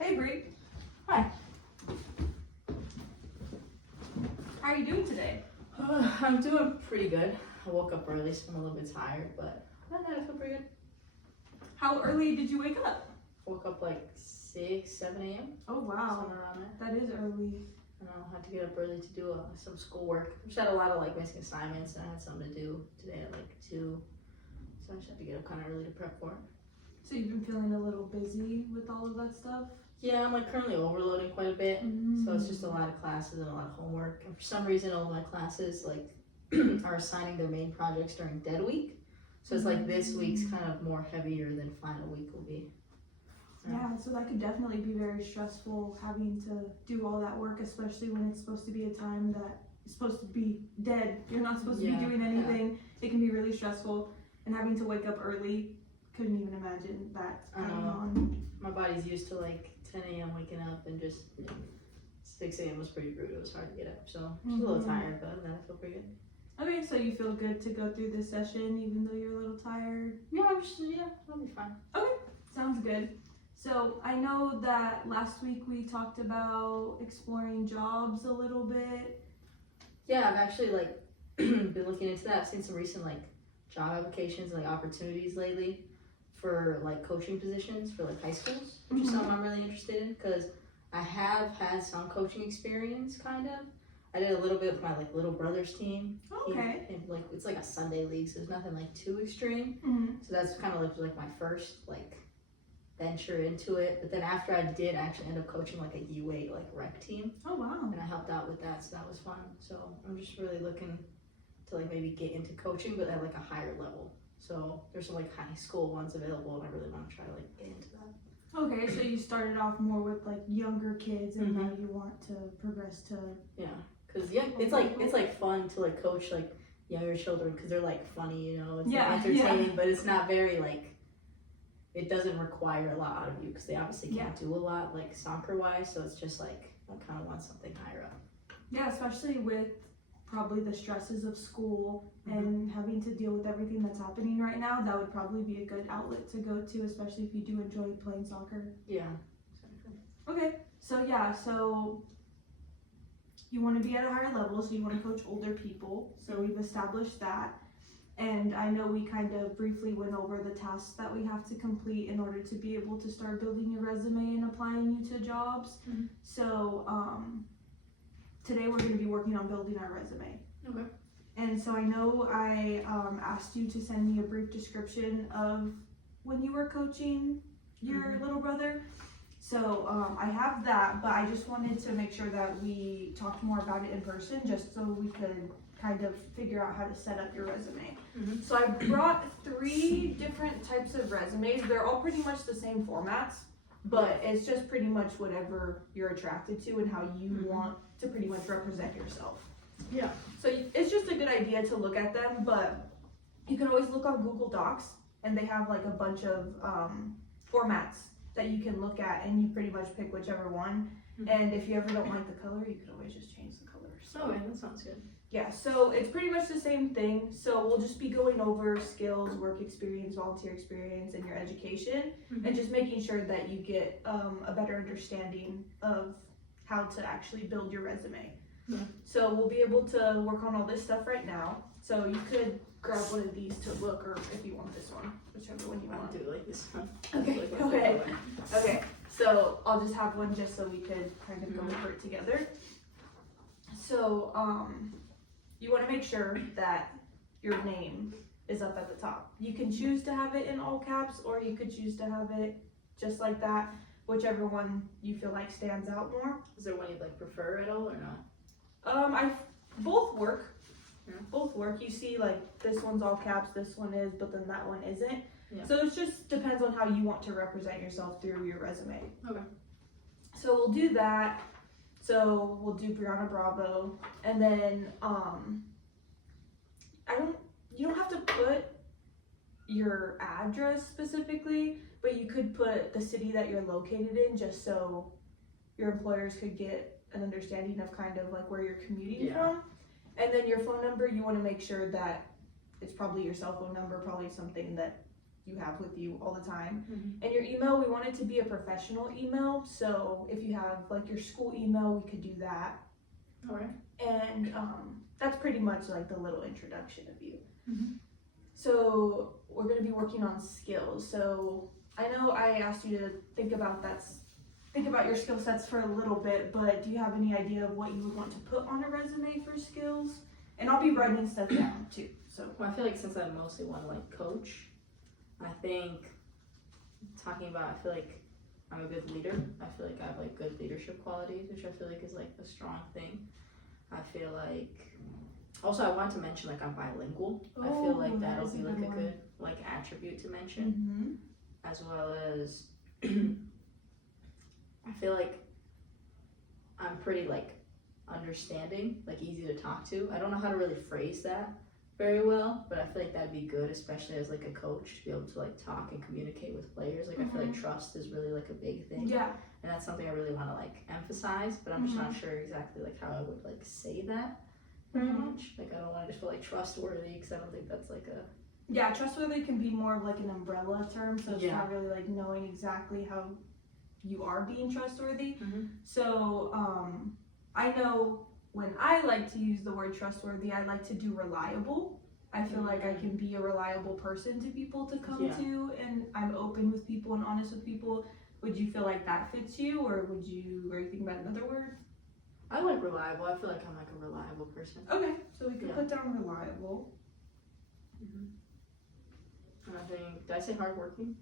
Hey Bree, Hi. how are you doing today? I'm doing pretty good. I woke up early, so I'm a little bit tired, but other than that, I feel pretty good. How early did you wake up? Woke up like 6, 7 a.m. Oh wow, Somewhere around there. that is early. And I had to get up early to do some schoolwork. I just had a lot of missing assignments, and I had something to do today at 2. So I just had to get up kind of early to prep for it. So you've been feeling a little busy with all of that stuff? Yeah, I'm currently overloading quite a bit. So it's just a lot of classes and a lot of homework. And for some reason, all of my classes are assigning their main projects during dead week. So it's this week's kind of more heavier than final week will be. Yeah, so that could definitely be very stressful having to do all that work, especially when it's supposed to be a time that is supposed to be dead. You're not supposed to be doing anything. It can be really stressful, and having to wake up early, couldn't even imagine that going on. My body's used to 10 a.m. waking up, and just 6 a.m. was pretty brutal. It was hard to get up, so I'm just a little tired, but other than that, I feel pretty good. Okay, so you feel good to go through this session even though you're a little tired? Yeah, I'll be fine. Okay, sounds good. So I know that last week we talked about exploring jobs a little bit. Yeah, I've actually been looking into that. I've seen some recent job applications and opportunities lately for coaching positions for high schools, which is something I'm really interested in because I have had some coaching experience, kind of. I did a little bit with my little brother's team. Okay. It's a Sunday league, so there's nothing too extreme. So that's kind of my first venture into it. But then after I did actually end up coaching a U8 rec team. Oh wow. And I helped out with that, so that was fun. So I'm just really looking to maybe get into coaching, but at a higher level. So there's some high school ones available, and I really want to try get into that. Okay, so you started off more with younger kids, and now you want to progress to. Yeah, because it's fun to coach younger children because they're funny, it's entertaining, but it's not very it doesn't require a lot out of you because they obviously can't do a lot soccer wise, so it's just I kind of want something higher up. Yeah, especially with probably the stresses of school and having to deal with everything that's happening right now, that would probably be a good outlet to go to, especially if you do enjoy playing soccer. Yeah, exactly. Okay, so you want to be at a higher level, so you want to coach older people, so we've established that. And I know we kind of briefly went over the tasks that we have to complete in order to be able to start building your resume and applying you to jobs. So today we're going to be working on building our resume. Okay. And so I know I asked you to send me a brief description of when you were coaching your little brother. So I have that, but I just wanted to make sure that we talked more about it in person just so we could kind of figure out how to set up your resume. So I brought 3 different types of resumes. They're all pretty much the same formats, but it's just pretty much whatever you're attracted to and how you want to pretty much represent yourself. Yeah. So it's just a good idea to look at them, but you can always look on Google Docs, and they have a bunch of formats that you can look at, and you pretty much pick whichever one. And if you ever don't like the color, you can always just change the color. So okay, that sounds good. yeah, so it's pretty much the same thing. So we'll just be going over skills, work experience, volunteer experience, and your education, and just making sure that you get a better understanding of how to actually build your resume. So we'll be able to work on all this stuff right now. So you could grab one of these to look, or if you want this one, whichever one you want. I'll do this one. Okay, okay. So I'll just have one just so we could kind of go over it together. So you want to make sure that your name is up at the top. You can choose to have it in all caps, or you could choose to have it just like that, whichever one you feel stands out more. Is there one you'd prefer at all or not? Both work. Both work. You see this one's all caps, this one is, but then that one isn't. Yeah. So it just depends on how you want to represent yourself through your resume. Okay. So we'll do that. So we'll do Brianna Bravo, and then you don't have to put your address specifically, but you could put the city that you're located in, just so your employers could get an understanding of kind of where you're commuting from. And then your phone number, you want to make sure that it's probably your cell phone number, probably something that you have with you all the time. Mhm. And your email, we want it to be a professional email. So if you have like your school email, we could do that. All right. And that's pretty much like the little introduction of you. Mhm. So we're going to be working on skills. So I know I asked you to think about your skill sets for a little bit, but do you have any idea of what you would want to put on a resume for skills? And I'll be writing stuff down too. So Well, I feel like since I mostly want to like coach, I think I feel like I'm a good leader. I feel like I have like good leadership qualities, which I feel like is like a strong thing. I feel like also I want to mention like I'm bilingual. I feel like Oh, that'll that's a be like good a one. good like attribute to mention, as well as I feel like I'm pretty like understanding, like easy to talk to. I don't know how to really phrase that very well, but I feel like that'd be good, especially as like a coach, to be able to like talk and communicate with players. Like I feel like trust is really like a big thing, yeah, and that's something I really want to like emphasize. But I'm just not sure exactly like how I would like say that very much. Like I don't want to just feel like trustworthy because I don't think that's like a yeah, trustworthy can be more of like an umbrella term. So it's Yeah. not really like knowing exactly how you are being trustworthy. Mhm. So I know when I like to use the word trustworthy, I like to do reliable. I feel like I can be a reliable person to people to come Yeah. to, and I'm open with people and honest with people. Would you feel like that fits you, or are you thinking about another word? I like reliable. I feel like I'm like a reliable person. Okay, so we could Yeah. put down reliable. And I think did I say hardworking?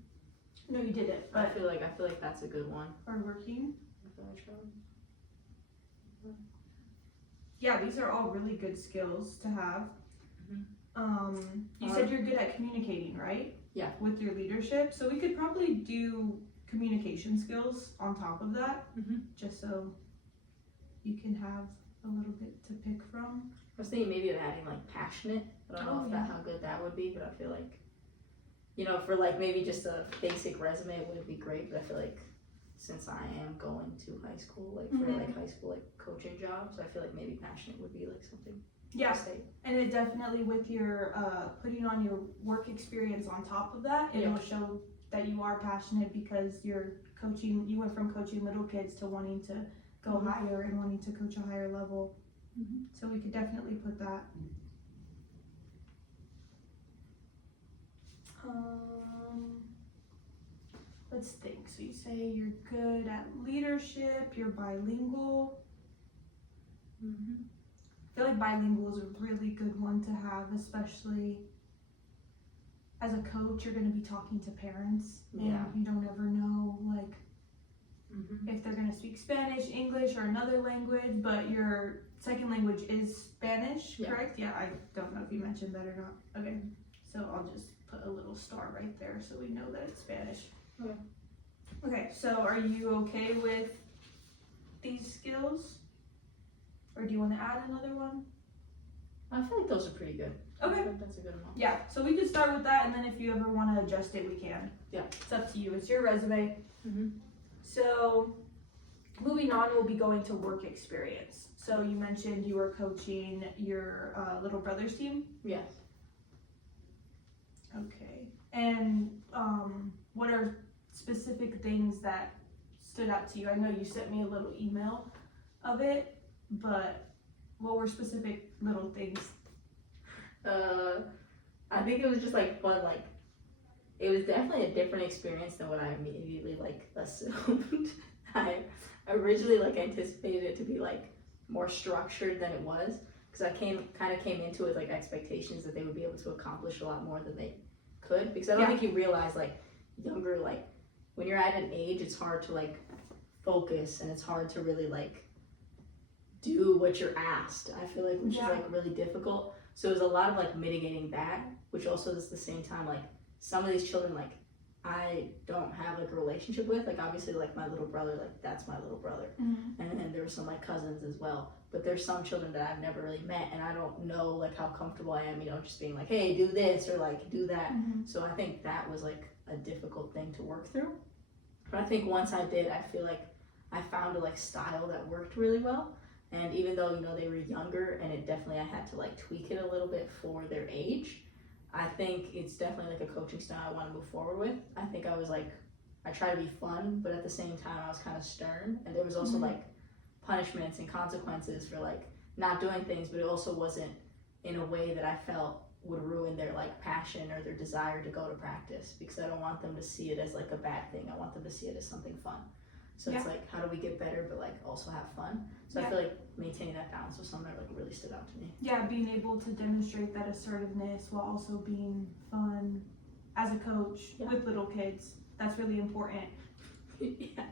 No, you didn't, I but feel like that's a good one. hardworking. I feel like Yeah, these are all really good skills to have. You Uh, said you're good at communicating, right? Yeah. With your leadership, so we could probably do communication skills on top of that, just so you can have a little bit to pick from. I was thinking maybe of adding like passionate. I don't know Oh, if yeah. how good that would be, but I feel like, for like maybe just a basic resume it would be great. But I feel like since I am going to high school, like for like high school like coaching jobs, I feel like maybe passionate would be like something Yeah, to state. and it definitely with your putting on your work experience on top of that, it will show that you are passionate because you're coaching. You went from coaching little kids to wanting to go higher and wanting to coach a higher level. So we could definitely put that. Let's think. So you say you're good at leadership, you're bilingual. I feel like bilingual is a really good one to have, especially as a coach. You're going to be talking to parents, and you don't ever know like if they're going to speak Spanish, English, or another language. But your second language is Spanish, correct? Yeah, I don't know if you mentioned that or not. Okay, so I'll just put a little star right there so we know that it's Spanish. Okay, so are you okay with these skills? Or do you want to add another one? I feel like those are pretty good. Okay. I think that's a good amount. Yeah, so we could start with that, and then if you ever want to adjust it, we can. Yeah. It's up to you. It's your resume. Mhm. So, moving on, we'll be going to work experience. So you mentioned you were coaching your little brother's team. Yes. Okay. And what are specific things that stood out to you? I know you sent me a little email of it, but what were specific little things? I think it was just like fun. Like it was definitely a different experience than what I immediately like assumed. I originally like anticipated it to be like more structured than it was, because I came into it with like expectations that they would be able to accomplish a lot more than they could, because I don't think you realize like younger, like when you're at an age, it's hard to like focus and it's hard to really like do what you're asked. I feel like, which is like really difficult. So it was a lot of like mitigating that, which also is at the same time like some of these children like I don't have like a relationship with, like obviously like my little brother, like that's my little brother, and then there were some like cousins as well. But there's some children that I've never really met, and I don't know like how comfortable I am, just being like, hey, do this or like do that. So I think that was like a difficult thing to work through. But I think once I did, I feel like I found a like style that worked really well. And even though they were younger, and it definitely I had to like tweak it a little bit for their age, I think it's definitely like a coaching style I want to move forward with. I think I try to be fun, but at the same time I was kind of stern, and there was also like punishments and consequences for like not doing things, but it also wasn't in a way that I felt would ruin their like passion or their desire to go to practice, because I don't want them to see it as like a bad thing. I want them to see it as something fun. So it's like, how do we get better but like also have fun? So I feel like maintaining that balance was something that like really stood out to me. Yeah, being able to demonstrate that assertiveness while also being fun as a coach with little kids. That's really important. Yeah.